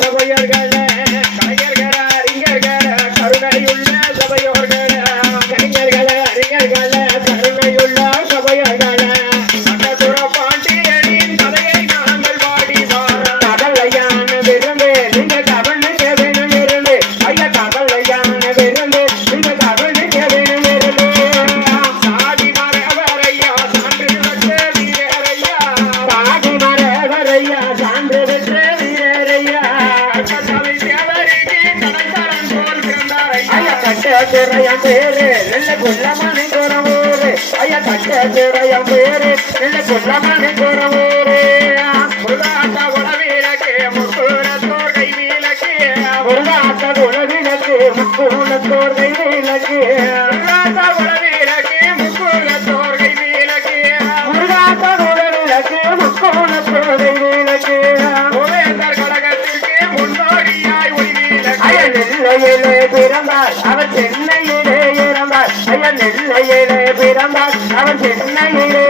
சபையர்களே கலைஞர்கள். Yeah, yeah, yeah. பிறந்தார். அவன் சென்னையிலே இருந்தார் ஐயா நெல்லையிலே பிறந்தார். அவன் சென்னையிலே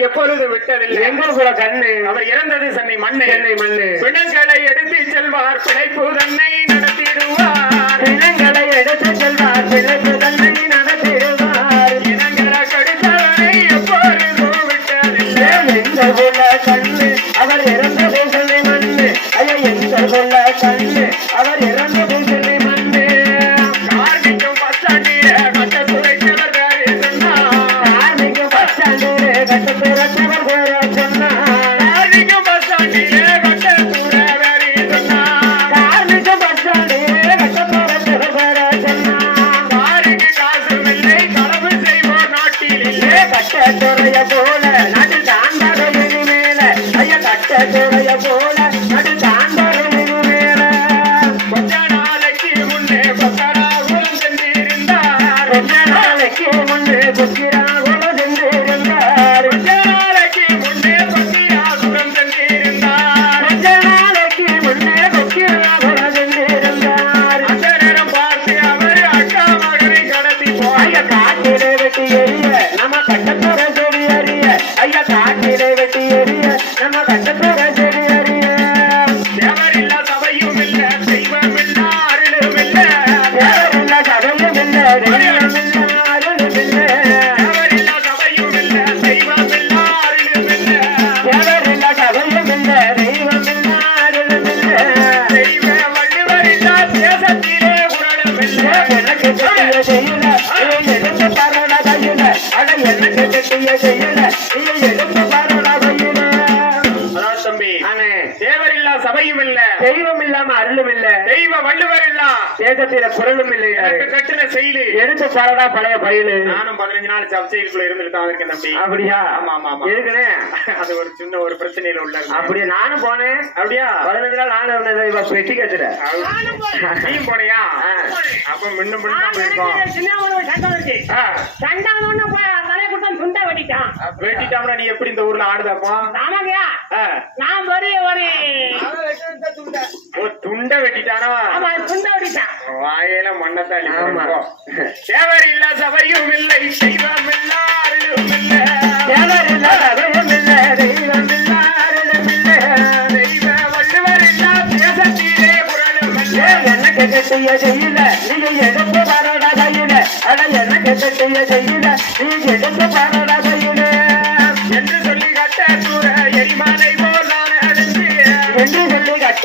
எப்பொழுது விட்டதில்லை? எங்கள் குல கண்ணு. அவர் இறந்தது சென்னை மண்ணு. என்னை மண்ணு. பிணங்களை எடுத்து செல்வார் பிழைப்பு தன்னை நடத்திடுவார். பிணங்களை எடுத்து செல்வார் பிழைப்பு தன்னை 谁？இரண்டும் இல்ல தெய்வ வள்ளுவர் இல்ல தேசத்தில குரலும் இல்லை. கட்டின செயலு. எடுத்த பாடடா பழைய பயிலு. நானும் பதினஞ்சு நாள் சப் செயலுக்குள்ள இருந்துட்டு தான் அப்படியா? ஆமா ஆமா இருக்கிறேன் அது ஒரு சின்ன ஒரு பிரச்சனையில உள்ள அப்படியே? நானும் போனேன். அப்படியா? பதினஞ்சு நாள் நானும் இருந்தேன். இப்ப வெட்டி கட்டுல நீயும் போனியா? அப்ப முன்னும் முன்னும் இருக்கும் சண்டை ஒண்ணு வெட்டிட்டான் நீ எப்படி இந்த ஊர்ல ஆடுதாப்பா ஆமாங்க நான் பெரிய ஒரு வெட்டிட்டானா ஆமா துண்ட வெட்டிட்டான். வாயில மண்ணத்தாளி தேவர் இல்ல சபையும் இல்லை செய்வம் இல்ல அருளும் இல்ல. என்ன கேட்க செய்ய செய்யல? நீங்க எடுத்து பாடடா செய்யல? ஆனா என்ன கேட்க செய்ய செய்யல? நீ எடுத்து பாடடா ಗಂಡು ಗಲ್ಲಿ ಗಟ್ಟ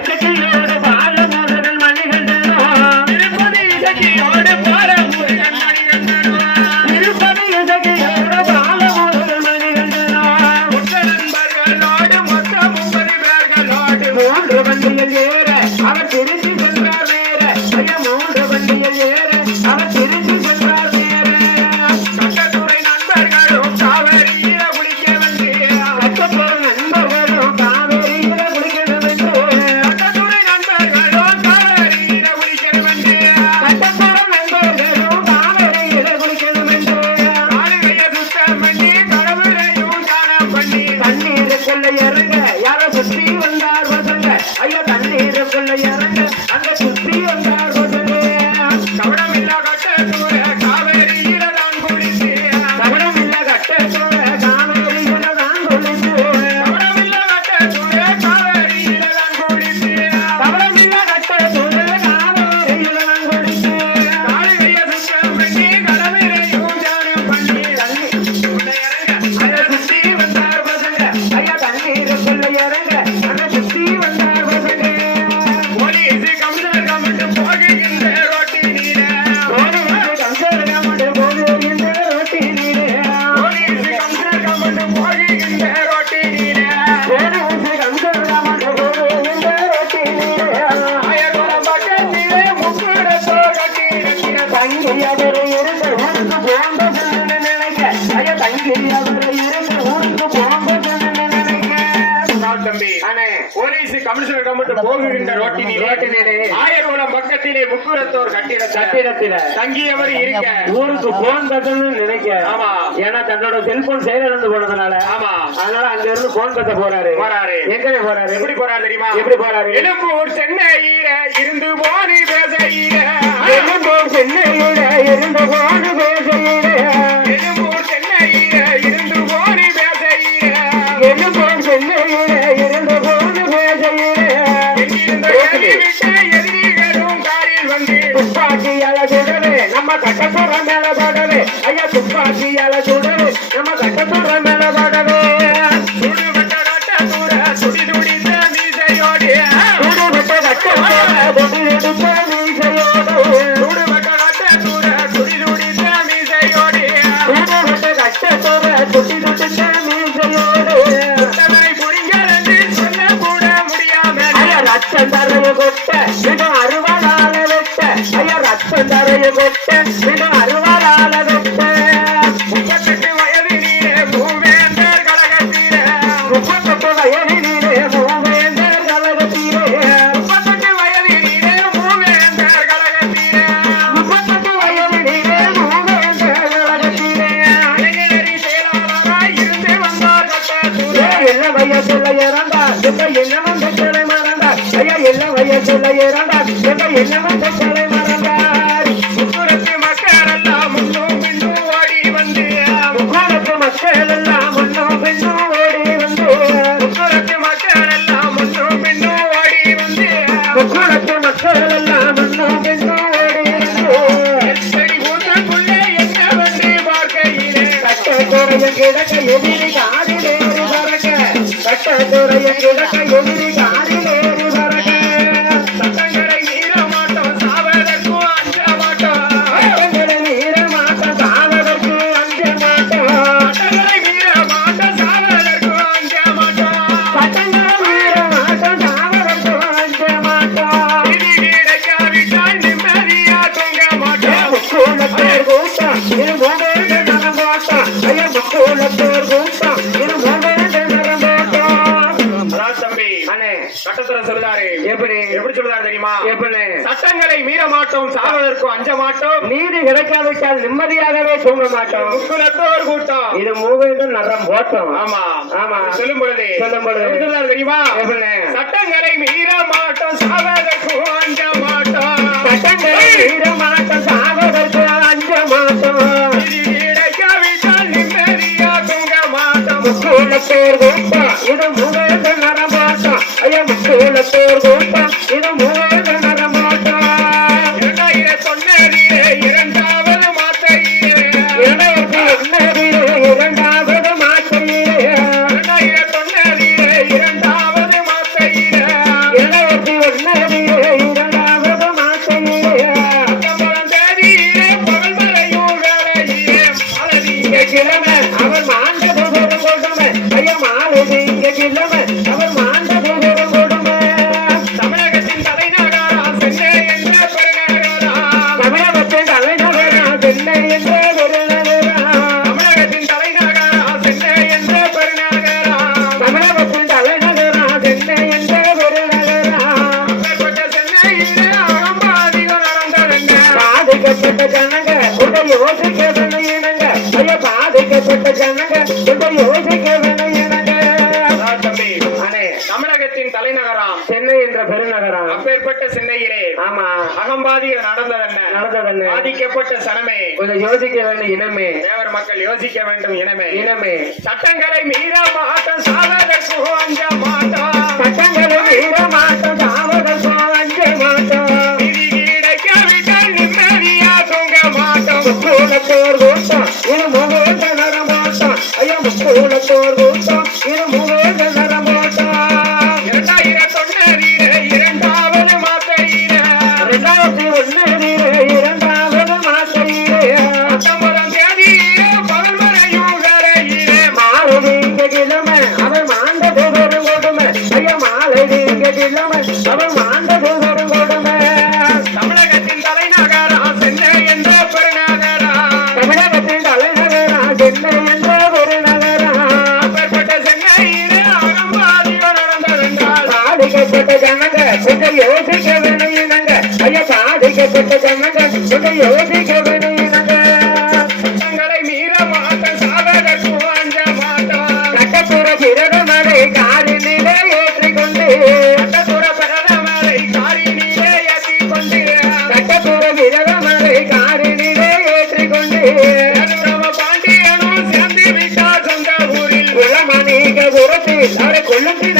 ಕಟ್ಟ இறங்க யாரோ சுத்தி பக்கத்திலே முப்புறத்தோர் கட்டிட கட்டிடத்தில தங்கியவர் இருக்க. ஊருக்கு போன் கட்டணும்னு நினைக்க. ஆமா. ஏன்னா தன்னோட செல்போன் செயலிழந்து போனதுனால. ஆமா. அதனால அங்க இருந்து போன் கட்ட போறாரு. போறாரு. எங்க போறாரு? எப்படி போறாரு தெரியுமா? எப்படி போறாரு? எழும்பூர் சென்னை இருந்து போனி பேசுகிற எழும்பூர் சென்னையில இருந்து போனு பேசுகிற எழும்பூர் బాడనే నమ్మ గడ్డకు రండాల బాడనే అయ్యా తుప్పాకియాల చూడరు నమ్మ గడ్డకు రండాల బాడనే చూడు బిడ్డ గట్ట చూడ తుడి నుడితే మీదయోడి చూడు బిడ్డ గట్ట బొగ్గు சாவதற்கும் அஞ்ச மாட்டோம். நீதி கிடைக்காவிட்டால் நிம்மதியாகவே தூங்க மாட்டோம். முக்குலத்தோர் கூட்டம். இது மூவரும் நரம் போட்டோம். ஆமா. ஆமா. சொல்லும் பொழுது. சொல்லும் பொழுது. தெரியுமா? சட்டங்களை மீற மாட்டோம் சாவதற்கும் அஞ்ச மாட்டோம். சட்டங்களை மீற மாட்டோம் சாவதற்கு அஞ்ச மாட்டோம். கிடைக்காவிட்டால் நிம்மதியாக தூங்க மாட்டோம். கூட்டம் கொஞ்சம் அப்பேற்பட்ட சென்னையிலே. ஆமா. அகம்பாதிய நடந்ததென்ன? நடந்ததென்ன? பாதிக்கப்பட்ட சனமே. கொஞ்சம் யோசிக்க வேண்டும் இனமே. தேவர் மக்கள் யோசிக்க வேண்டும் இனமே. இனமே. சட்டங்களை மீறா மாட்ட சாதக மாட்டா. சட்டங்களை மீறா నేను మోగోట నరమాస అయ్య ముక్కుల తోరుత கொண்ட ஜனங்க உன்னை யோசிக்க விடுங்க தங்களை மீற மாட்ட சாதகக்கு அவரை கொள்ளும்